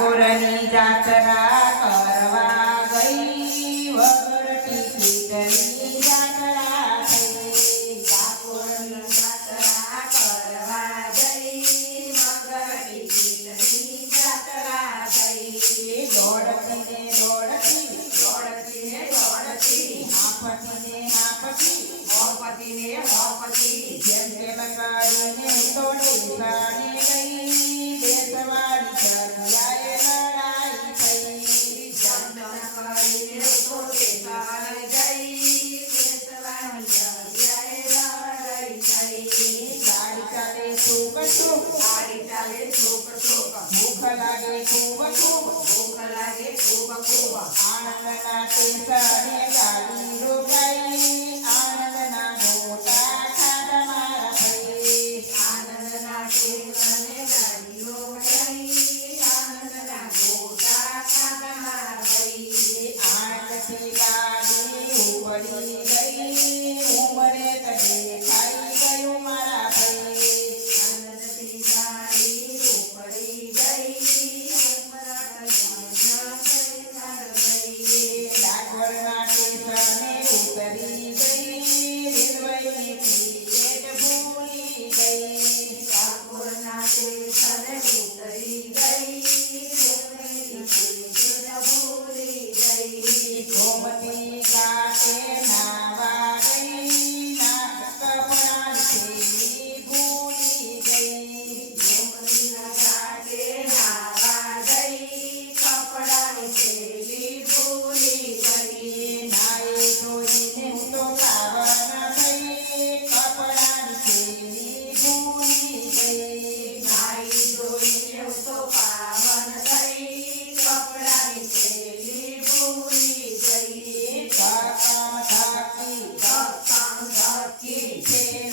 ડાકોરની જાત્રા કરવા ગઈ વગર ટિકિટની જાત્રા થઈ ડાકોરની જાત્રા કરવા ગઈ વગર ટિકિટની જાત્રા થઈ દોડતી ને દોડતી દોડતી ને દોડતી હાંફતી ને હાંફતી હોપતી ને હોપતી જેમ તેમ કરીને તો ટેસાને ગઈ બેસવાળી ચરિયાએ લડાઈ થઈ જન્મ કરીને તો ટેકાને ગઈ બેસવાની જગ્યાએ લડાઈ થઈ ગાડી ચાલે સુખ સુખ ગાડી ચાલે છોક છોક ભૂખ લાગે ખૂબ ખૂબ ભૂખ લાગે ખૂબ ખૂબ આનંદના ટેસાને ગાડી રોકાઈ આનંદના મોટા ખાડા મારા થઈ આનંદના ટેકાને ગાડીઓ ગઈ આનંદના ગોટા ખાધા ગઈ આનંદથી ગાડી ઉપડી ગઈ ઉમરે તો દેખાઈ ગયું મારા ભાઈ આનંદથી ગાડી ઉપડી ગઈ અમારા કલ્યાણ ગઈ ડાકોરના ટેશને ઉતરી ગઈ રેલવેની ટિકિટ ભૂલી ગઈ ડાકોરના સ્ટેશને ઉતરી ગઈ રેલવેની ટિકિટ ભૂલી ગઈ ગોમતી ઘાટે નાવા ગઈ કપડાની થેલી ભૂલી ગઈ ગોમતીના ઘાટે નાવા ગઈ કપડાની થેલી ભૂલી ગઈ નાઈ ધોઈને હું તો પાવન થઈ કપડાની થેલી ભૂલી ગઈ નાઈ ધોઈને હું તો પાવન થઈ કપડાની થેલી ભૂલી ગઈ ધક્કમ ધક્કી ધક્કમ ધક્કી થેલી